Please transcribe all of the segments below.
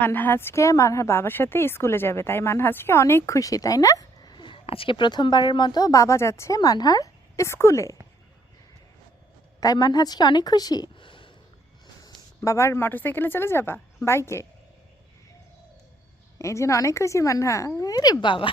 মানহাজকে মানহার বাবার সাথে স্কুলে যাবে, তাই মানহাজকে অনেক খুশি, তাই না? আজকে প্রথমবারের মতো বাবা যাচ্ছে মানহার স্কুলে, তাই মানহাজকে অনেক খুশি। বাবার মোটরসাইকেলে চলে যাবা, বাইকে? এই জন্য অনেক খুশি মানহা। রে বাবা,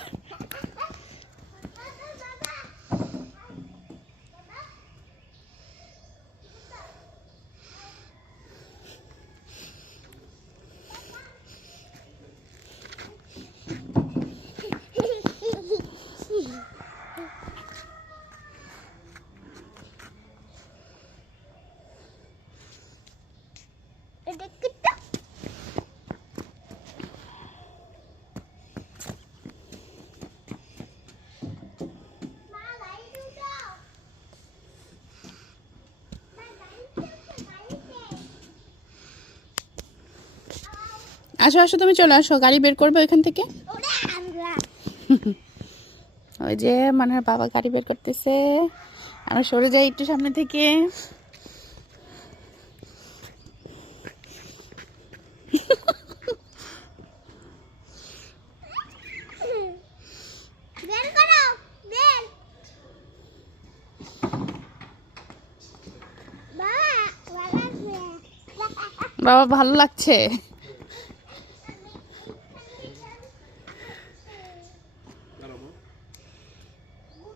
আসো আসো, তুমি চলে আসো, গাড়ি বের করবে ওইখান থেকে। ওই যে মানহার বাবা গাড়ি বের করতেছে, আমরা সরে যাই একটু সামনে থেকে। বাবা ভালো লাগছে।